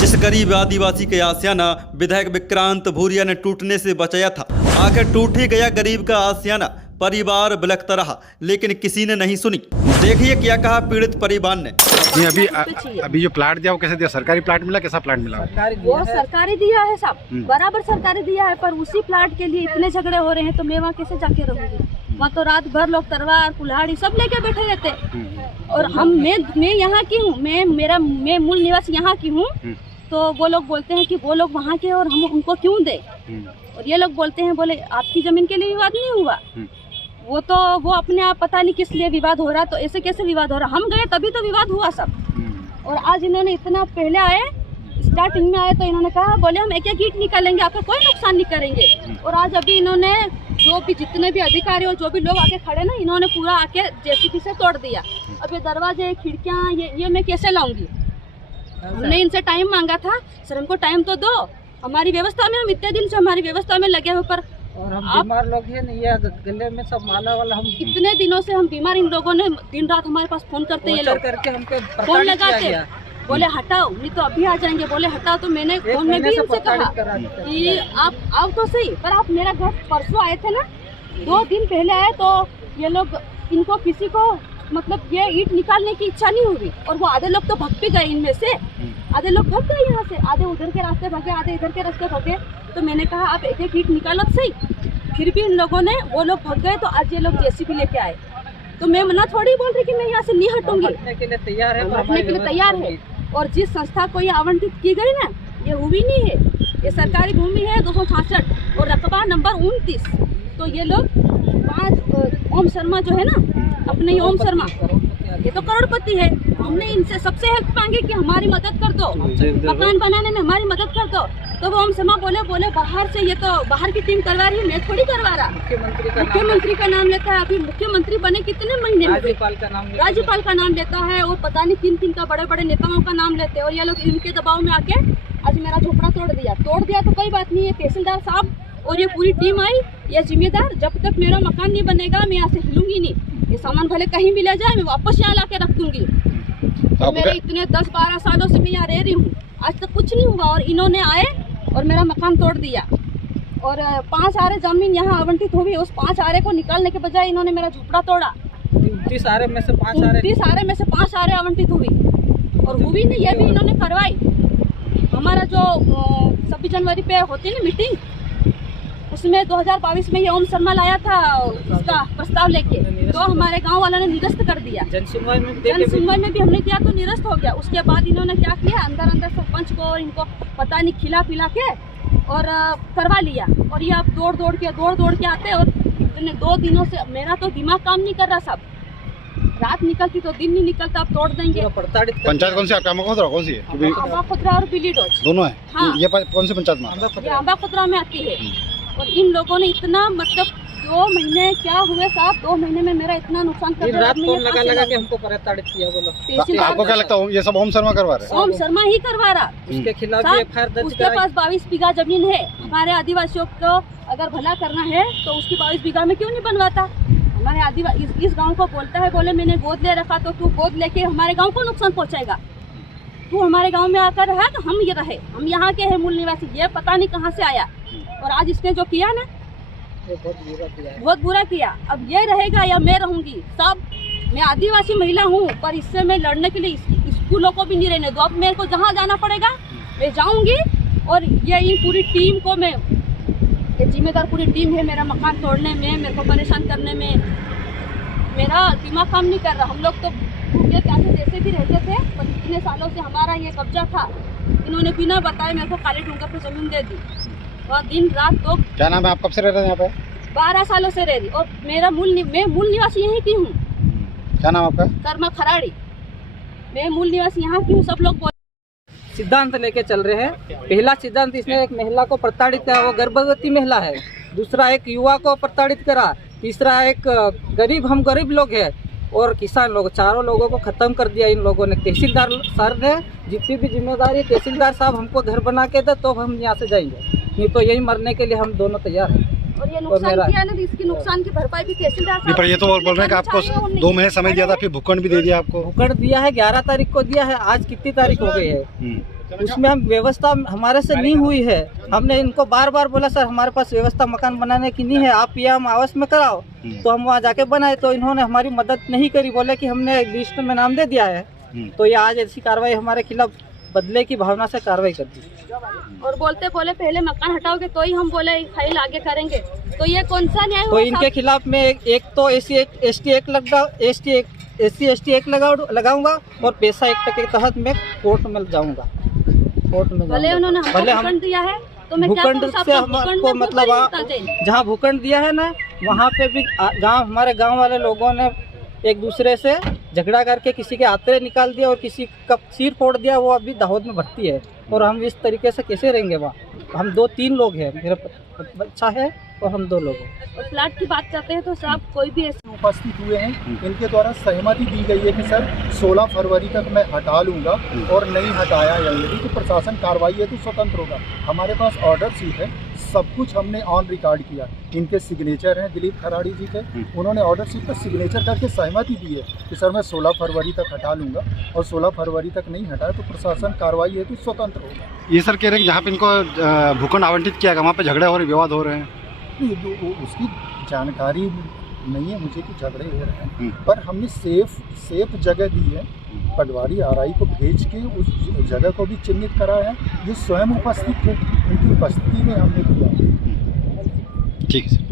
जिस गरीब आदिवासी के आसियाना विधायक विक्रांत भूरिया ने टूटने से बचाया था, आखिर टूट ही गया गरीब का आसियाना। परिवार बिलखता रहा लेकिन किसी ने नहीं सुनी। देखिए क्या कहा पीड़ित परिवार ने। नहीं, अभी जो प्लाट दिया वो कैसे दिया? सरकारी प्लाट मिला? कैसा प्लाट मिला? वो सरकारी दिया है साहब, बराबर सरकारी दिया है, पर उसी प्लाट के लिए इतने झगड़े हो रहे हैं तो मैं वहाँ कैसे जाके रहूंगी? वहाँ तो रात भर लोग तलवार कुल्हाड़ी सब लेके बैठे रहते। और मैं यहाँ की हूँ, मैं मूल निवासी यहाँ की हूँ, तो वो लोग बोलते हैं कि वो लोग वहाँ के और हम उनको क्यों दे। और ये लोग बोलते हैं, बोले आपकी जमीन के लिए विवाद नहीं हुआ, वो अपने आप पता नहीं किस लिए विवाद हो रहा, तो ऐसे कैसे विवाद हो रहा? हम गए तभी तो विवाद हुआ सब। और आज इन्होंने इतना पहले आए, स्टार्टिंग में आए तो इन्होंने कहा, बोले हम एक एक ईंट निकालेंगे, आपका कोई नुकसान नहीं करेंगे। और आज अभी इन्होंने जो भी जितने भी अधिकारी और जो भी लोग आके खड़े ना, इन्होंने पूरा आके जेसीबी से तोड़ दिया। अब ये दरवाजे खिड़कियाँ ये मैं कैसे लाऊंगी? हमने इनसे टाइम मांगा था, सर हमको टाइम तो दो, हमारी व्यवस्था में, हम इतने दिन से हमारी व्यवस्था में लगे हुए, पर और हम बीमार लोग हैं नहीं है, गले में सब माला वाला, हम इतने दिनों से हम बीमार। इन लोगों ने दिन रात हमारे पास फोन करते, ये लोग करके हमको फोन लगाते, बोले हटाओ नहीं तो अभी आ जाएंगे, बोले हटाओ। तो मैंने फोन में भी इनसे कहा कि आप आओ तो सही, पर आप मेरा घर परसों आए थे ना, 2 दिन पहले आए, तो ये लोग इनको किसी को मतलब ये ईंट निकालने की इच्छा नहीं हुई। और वो आधे लोग तो भग भी गए, इनमें से आधे लोग भग गए यहाँ से, आधे उधर के रास्ते भगे, आधे इधर के रास्ते भगे। तो मैंने कहा आप एक एक ईंट निकालो तो सही, फिर भी इन लोगों ने, वो लोग भग गए। तो आज ये लोग जेसीबी लेके आए, तो मैं मना थोड़ी बोल रही कि मैं यहाँ से नहीं हटूंगी, हटने के लिए तैयार है, हटने के लिए तैयार है। और जिस संस्था को ये आवंटित की गई ना, ये हुई नहीं है, ये सरकारी भूमि है 266 और रकबा नंबर 29। तो ये लोग 5 ओम शर्मा जो है ना, अपने ही ओम शर्मा, ये तो करोड़पति है। हमने इनसे सबसे हेल्प मांगी कि हमारी मदद कर दो, मकान बनाने में हमारी मदद कर दो। तो वो ओम शर्मा बोले बाहर से, ये तो बाहर की टीम करवा रही है, मैं थोड़ी करवा रहा। मुख्यमंत्री का नाम लेता है, अभी मुख्यमंत्री बने कितने महीने में? राज्यपाल का नाम लेता है, और पता नहीं 3 का बड़े बड़े नेताओं का नाम लेते हैं। और ये लोग इनके दबाव में आके आज मेरा झोपड़ा तोड़ दिया तो कोई बात नहीं है, तहसीलदार साहब और ये पूरी टीम आई, ये जिम्मेदार। जब तक मेरा मकान नहीं बनेगा मैं यहाँ से हिलूंगी नहीं, ये सामान भले कहीं भी ले जाए, मैं वापस यहाँ ला के रख दूंगी। तो मेरे इतने 10-12 सालों से मैं यहाँ रह रही हूँ, आज तक कुछ नहीं हुआ। और इन्होंने आए और मेरा मकान तोड़ दिया। और 5 आरे जमीन यहाँ आवंटित हुई, उस 5 आरे को निकालने के बजाय इन्होंने मेरा झोपड़ा तोड़ा। 29 आरे में से 5 आरे आवंटित हुई, और हुई नहीं, ये भी इन्होंने करवाई। हमारा जो 26 जनवरी पे होती है ना मीटिंग, उसमें 2022 में ये ओम शर्मा लाया था उसका प्रस्ताव लेके, तो हमारे गांव वालों ने निरस्त कर दिया। जन सुनवाई में भी हमने किया तो निरस्त हो गया। उसके बाद इन्होंने क्या किया, अंदर सरपंच को और इनको पता नहीं खिला पिला के और करवा लिया। और ये अब दौड़ दौड़ के आते, और इतने 2 दिनों से मेरा तो दिमाग काम नहीं कर रहा साहब, रात निकलती तो दिन नहीं निकलता, अब तोड़ देंगे। पंचायत कौन सी आपका? कौन सी है? आंबा खुदरा और बिलीडोज दोनों है। हाँ। ये कौन सी पंचायत में? आंबा खुदरा में आती है। और इन लोगों ने इतना, मतलब 2 महीने क्या हुए साहब, 2 महीने में मेरा इतना नुकसान कर दिया। रात फोन लगा के हमको प्रताड़ित किया। बोलो आपको क्या लगता है ये सब ओम शर्मा करवा रहे हैं? ओम शर्मा ही करवा रहा। उसके खिलाफ एफआईआर दर्ज उसके पास 22 बीघा जमीन है। हमारे आदिवासियों को अगर भला करना है तो उसकी 22 बीघा में क्यों नहीं बनवाता? हमारे आदिवासी इस गांव को बोलता है, बोले मैंने गोद ले रखा, तो तू गोद लेके हमारे गांव को नुकसान पहुंचाएगा। तू हमारे गांव में आकर रहा तो हम ये रहे, हम यहाँ के हैं मूल निवासी, ये पता नहीं कहाँ से आया। और आज इसने जो किया ना, बहुत बुरा किया। अब ये रहेगा या मैं रहूंगी? सब, मैं आदिवासी महिला हूँ, पर इससे मैं लड़ने के लिए स्कूलों को भी नहीं रहने दो। अब मेरे को जहाँ जाना पड़ेगा मैं जाऊंगी। और ये पूरी टीम को मैं, ये जिम्मेदार पूरी टीम है मेरा मकान तोड़ने में, मेरे को परेशान करने में। मेरा दिमाग काम नहीं कर रहा। हम लोग तो भूखे प्यासे जैसे भी रहते थे, पर इतने सालों से हमारा ये कब्जा था, इन्होंने बिना बताए मेरे को काले डूंगर पे जमीन दे दी। और दिन रात तो, क्या नाम है? आप कब से रह रहे हैं यहाँ पे? 12 सालों से रह रही। और मैं मूल निवासी यहीं की हूँ। क्या नाम आपका? कर्मा खराड़ी। मैं मूल निवासी यहाँ की हूँ। सब लोग सिद्धांत लेके चल रहे हैं। पहला सिद्धांत, इसने एक महिला को प्रताड़ित किया, वो गर्भवती महिला है। दूसरा, एक युवा को प्रताड़ित करा। तीसरा, एक हम गरीब लोग हैं और किसान लोग, चारों लोगों को खत्म कर दिया इन लोगों ने। तहसीलदार सर ने जितनी भी जिम्मेदारी, तहसीलदार साहब हमको घर बना के दे तो हम यहाँ से जाएंगे, नहीं तो यही मरने के लिए हम दोनों तैयार हैं। और ये नुकसान किया ना, इसकी नुकसान की भरपाई भी तहसीलदार साहब। पर ये तो बोल रहे हैं कि आपको 2 महीने समय दिया था, फिर भूखंड भी दे दिया आपको। भूखंड दिया है, 11 तारीख को दिया है, आज कितनी तारीख हो गई है? उसमें हम व्यवस्था हमारे से नहीं हुई है। हमने इनको बार बार बोला सर हमारे पास व्यवस्था मकान बनाने की नहीं है, आप पीएम आवास में कराओ। तो हम वहाँ जाके बनाए तो इन्होंने हमारी मदद नहीं करी, बोले कि हमने लिस्ट में नाम दे दिया है। तो ये आज ऐसी कार्रवाई हमारे खिलाफ बदले की भावना से कार्रवाई कर दी और बोलते बोले पहले मकान हटाओगे तो ही हम बोले फाइल आगे करेंगे। तो ये कौन सा न्याय तो हुआ इनके साहब? खिलाफ में एक तो SC एक्ट लगाऊंगा और पैसा एक्ट के तहत मैं कोर्ट में जाऊंगा। कोर्ट में भले उन्होंने हमको भले हम भूखंड दिया है तो मैं क्या भूखंड करूं साहब? से भूखंड हमको में मतलब भूखंड नहीं चाहिए। जहाँ भूखंड दिया है ना वहाँ पे भी हमारे गांव वाले लोगों ने एक दूसरे से झगड़ा करके किसी के आतरे निकाल दिया और किसी का सिर फोड़ दिया। वो अभी दाहोद में भर्ती है और हम इस तरीके से कैसे रहेंगे वहाँ? हम 2-3 लोग हैं, मेरा बच्चा है और हम 2 लोग हैं। और प्लाट की बात करते हैं तो साहब कोई भी ऐसा उपस्थित हुए हैं, इनके द्वारा सहमति दी गई है कि सर 16 फरवरी तक मैं हटा लूंगा और नहीं हटाया यदि तो प्रशासन कार्रवाई है तो स्वतंत्र होगा। हमारे पास ऑर्डर शीट है, सब कुछ हमने ऑन रिकॉर्ड किया। इनके सिग्नेचर हैं दिलीप खराड़ी जी के, उन्होंने ऑर्डर शीट पर सिग्नेचर करके सहमति दी है कि सर मैं 16 फरवरी तक हटा लूंगा और 16 फरवरी तक नहीं हटाया तो प्रशासन कार्रवाई है तो स्वतंत्र होगा। ये सर कह रहे हैं कि जहाँ पे इनको भूखंड आवंटित किया गया वहाँ पे झगड़े हो रहे, विवाद हो रहे हैं। नहीं, उसकी जानकारी नहीं है मुझे कि झगड़े हो रहे हैं, पर हमने सेफ जगह दी है। पटवारी RI को भेज के उस जगह को भी चिन्हित कराया है। ये स्वयं उपस्थित थे, उनकी उपस्थिति में हमने किया। ठीक है सर।